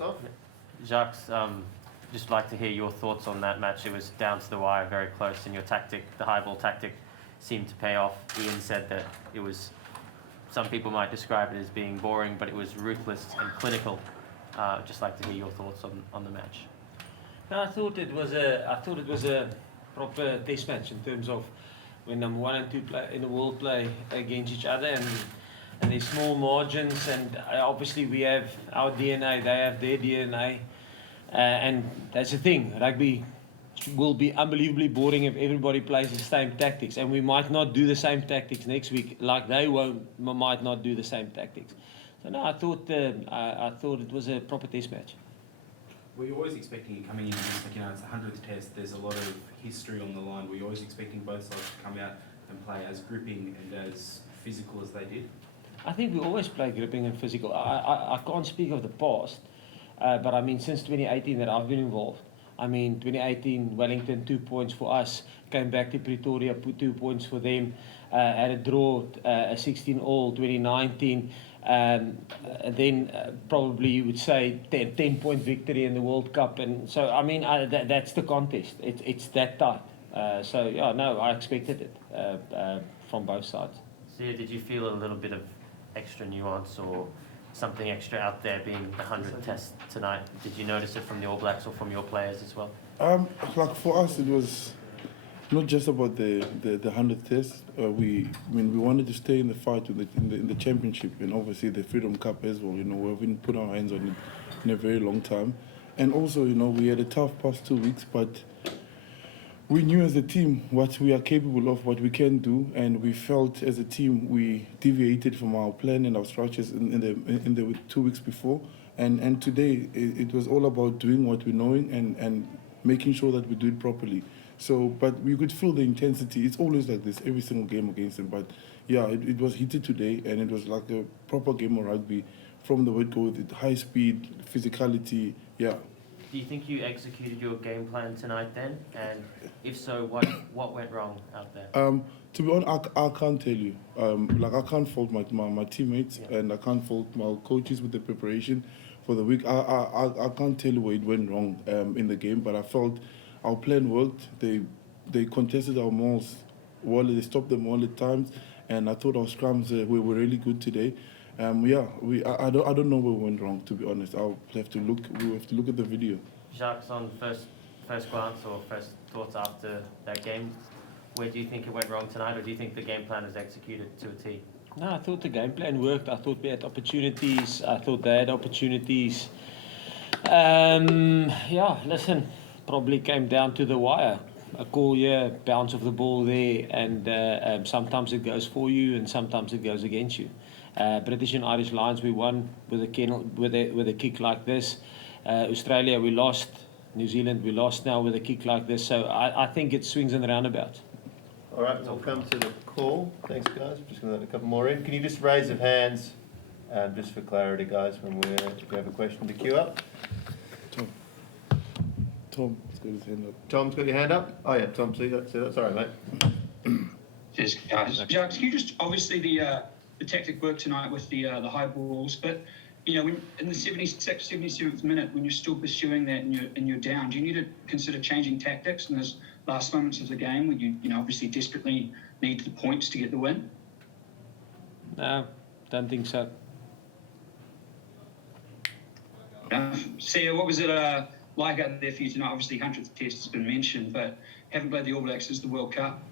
us off. Jacques, just like to hear your thoughts on that match. It was down to the wire, very close, and your tactic, the high ball tactic, seemed to pay off. Ian said that it was, some people might describe it as being boring, but it was ruthless and clinical. Just like to hear your thoughts on the match. No, I thought it was a proper test match in terms of when number 1 and 2 in the world play against each other, and there's small margins, and obviously we have our DNA, they have their DNA, and that's the thing. Rugby will be unbelievably boring if everybody plays the same tactics, and we might not do the same tactics next week, like they might not do the same tactics. So no, I thought it was a proper test match. Were you always expecting it coming in against, like, it's the 100th test, there's a lot of history on the line. Were you always expecting both sides to come out and play as gripping and as physical as they did? I think we always play gripping and physical. I can't speak of the past, but I mean since 2018 that I've been involved. I mean 2018 Wellington 2 points for us, came back to Pretoria, put 2 points for them, had a draw, a 16-all 2019. Then probably you would say 10-point victory in the World Cup, and so I mean that's the contest. It's that tight. So yeah, no, I expected it from both sides. Siya, did you feel a little bit of extra nuance or something extra out there being the 100th test tonight? Did you notice it from the All Blacks or from your players as well? Like for us, it was not just about the 100th test. We wanted to stay in the fight in the championship, and obviously the Freedom Cup as well. We haven't put our hands on it in a very long time, and also we had a tough past 2 weeks, but we knew as a team what we are capable of, what we can do, and we felt as a team we deviated from our plan and our structures in the 2 weeks before, and today it was all about doing what we're knowing and making sure that we do it properly. So, but we could feel the intensity. It's always like this, every single game against them. But yeah, it was heated today, and it was like a proper game of rugby from the word go, with high speed, physicality, yeah. Do you think you executed your game plan tonight then? And if so, what went wrong out there? To be honest, I can't tell you. I can't fault my teammates, yeah. And I can't fault my coaches with the preparation for the week. I can't tell you where it went wrong in the game, but I felt our plan worked. They contested our mauls well. They stopped them all the times, and I thought our scrums were really good today. I don't know where we went wrong, to be honest. We have to look at the video. Jacques, on first glance or first thoughts after that game, where do you think it went wrong tonight, or do you think the game plan was executed to a T? No, I thought the game plan worked. I thought we had opportunities. I thought they had opportunities. Yeah, listen, probably came down to the wire. A call here, bounce of the ball there, and sometimes it goes for you and sometimes it goes against you. British and Irish Lions, we won with a kick like this. Australia, we lost. New Zealand, we lost now with a kick like this. So I think it swings and roundabouts. All right, we'll come to the call. Thanks, guys. Just going to let a couple more in. Can you just raise your hands, just for clarity, guys, if we have a question to queue up? Tom's got his hand up. Tom's got your hand up? Oh, yeah, Tom, see that? Sorry, mate. Cheers, guys. Jacques, you just, obviously the tactic worked tonight with the high balls, but when in the 77th minute, when you're still pursuing that and you're down, do you need to consider changing tactics in those last moments of the game when you obviously desperately need the points to get the win? No, don't think so. Siya, what was it like out there for you tonight? Obviously, 100th test has been mentioned, but haven't played the All Blacks since the World Cup.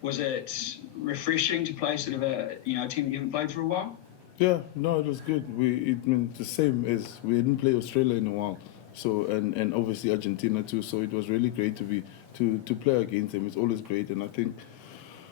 Was it refreshing to play sort of a team you haven't played for a while? Yeah, no, it was good. It meant the same as we didn't play Australia in a while, so and obviously Argentina too. So it was really great to play against them. It's always great, and I think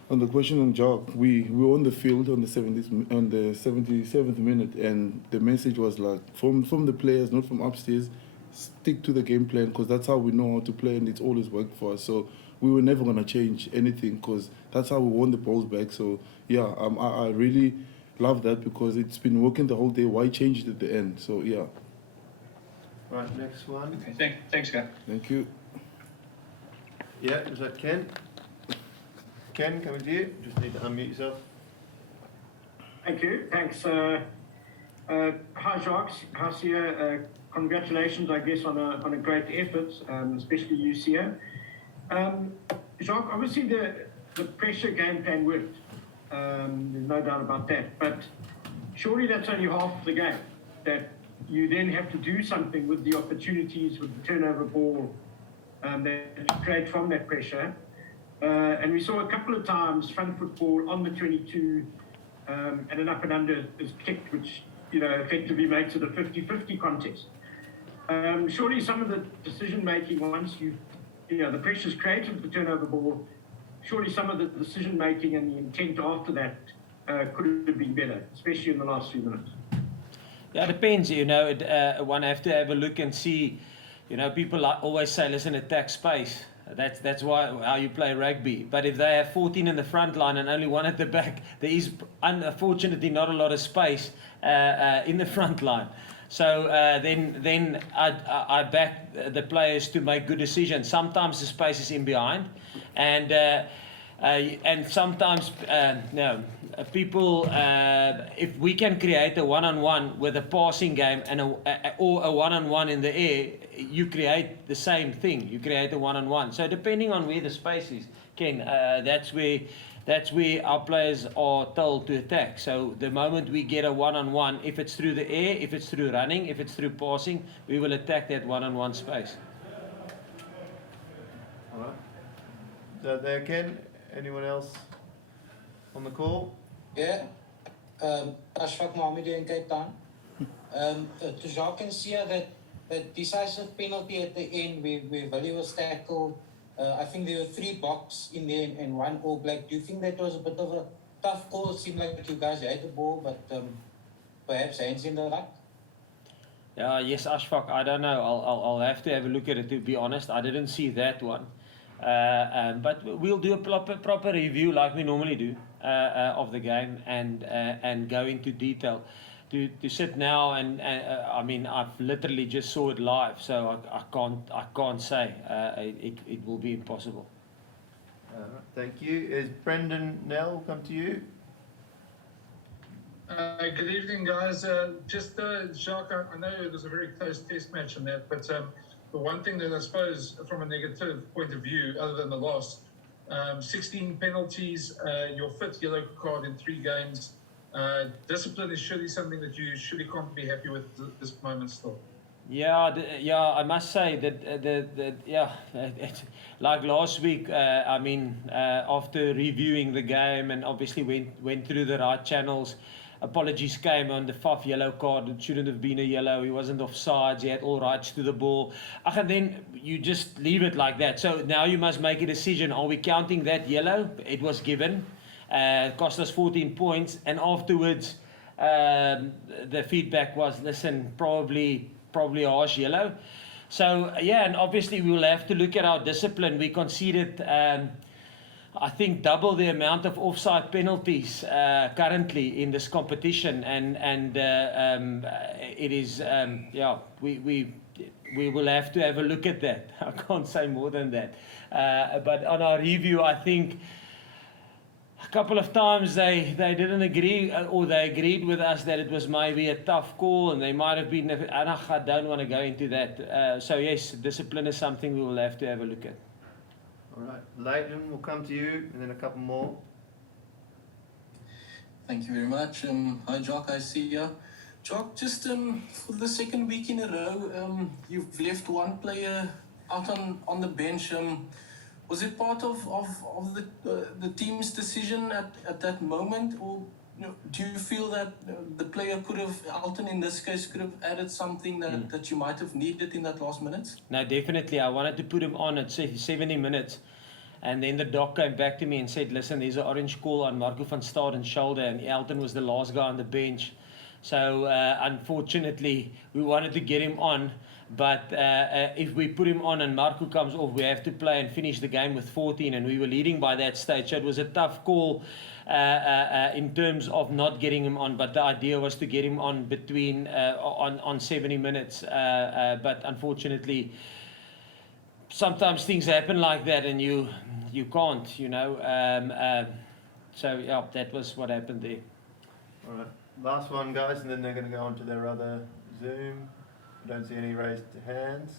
on the question on Jacques, we were on the field on the 77th minute, and the message was like from the players, not from upstairs, stick to the game plan because that's how we know how to play, and it's always worked for us. So we were never gonna change anything because that's how we won the balls back. So yeah, I really love that because it's been working the whole day. Why change it at the end? So yeah. Right, next one. Okay, thanks, guys. Thank you. Yeah, is that Ken? Ken, coming to you. Just need to unmute yourself. Thank you. Thanks. Hi Jacques, hi Siya. Congratulations, I guess, on a great effort, especially you, Siya. Jacques, obviously the pressure game plan worked. There's no doubt about that. But surely that's only half the game. That you then have to do something with the opportunities, with the turnover ball that you create from that pressure. And we saw a couple of times front football on the 22 and an up and under is kicked, which effectively makes it a 50-50 contest. Surely some of the decision making once the pressure's created with the turnover ball, surely some of the decision making and the intent after that could have been better, especially in the last few minutes. Yeah, it depends. One have to have a look and see. People always say, listen, attack space. That's how you play rugby. But if they have 14 in the front line and only one at the back, there is unfortunately not a lot of space in the front line. So then I back the players to make good decisions. Sometimes the space is in behind, and sometimes people. If we can create a one-on-one with a passing game or a one-on-one in the air, you create the same thing. You create a one-on-one. So depending on where the space is, Ken, that's where our players are told to attack. So the moment we get a one-on-one, if it's through the air, if it's through running, if it's through passing, we will attack that one-on-one space. All right. Is that there, Ken? Anyone else on the call? Yeah. Ashfaq Mohammed in Cape Town. To Jacques and Siya, that decisive penalty at the end where Willie was tackled, I think there were 3 Boks in there and 1 All Black. Do you think that was a bit of a tough call? It seemed like you guys had the ball, but perhaps hands in the ruck? Yes, Ashfaq, I don't know. I'll have to have a look at it, to be honest. I didn't see that one. But we'll do a proper review like we normally do of the game and go into detail. To sit now and I mean, I've literally just saw it live, so I can't say. It will be impossible. Thank you. Is Brendan Nell come to you? Good evening, guys. Jacques, I know it was a very close test match and that, but the one thing that I suppose from a negative point of view, other than the loss, 16 penalties, your 5th yellow card in 3 games. Discipline is surely something that you surely can't be happy with this moment still. Yeah, I must say that like last week, after reviewing the game and obviously went through the right channels, apologies came on the 5th yellow card. It shouldn't have been a yellow. He wasn't offsides. He had all rights to the ball. And then you just leave it like that. So now you must make a decision. Are we counting that yellow? It was given. It cost us 14 points. And afterwards, the feedback was, listen, probably a harsh yellow. So, and obviously we will have to look at our discipline. We conceded, I think, double the amount of offside penalties currently in this competition. And it is, we will have to have a look at that. I can't say more than that. But on our review, I think a couple of times they didn't agree, or they agreed with us that it was maybe a tough call, and they might have been, I don't want to go into that. So yes, discipline is something we will have to have a look at. All right, Leighton, we'll come to you, and then a couple more. Thank you very much. Hi, Jacques, I see you. Jacques, just for the 2nd week in a row, you've left one player out on the bench. Was it part of the team's decision at that moment, or do you feel that the player could have, Alton in this case, could have added something that you might have needed in that last minute? No, definitely. I wanted to put him on at 70 minutes. And then the doc came back to me and said, listen, there's an orange call on Marco van Staden's shoulder, and Alton was the last guy on the bench. So unfortunately, we wanted to get him on. But if we put him on and Marco comes off, we have to play and finish the game with 14, and we were leading by that stage. So it was a tough call in terms of not getting him on. But the idea was to get him on between on 70 minutes. But unfortunately, sometimes things happen like that, and you can't, So yeah, that was what happened there. All right, Last one, guys, and then they're going to go on to their other Zoom. I don't see any raised hands,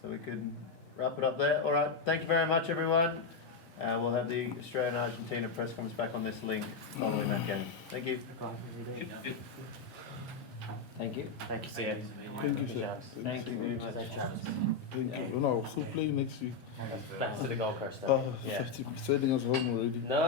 so we could wrap it up there. All right, thank you very much, everyone. We'll have the Australia-Argentina press conference back on this link following that game. Thank you. Thank you. Thank you, Siya. Thank you, sir. Thank you very much. Thank you. No, I'll still play next week. Back to the Gold Coast. Oh, sending us home already. No.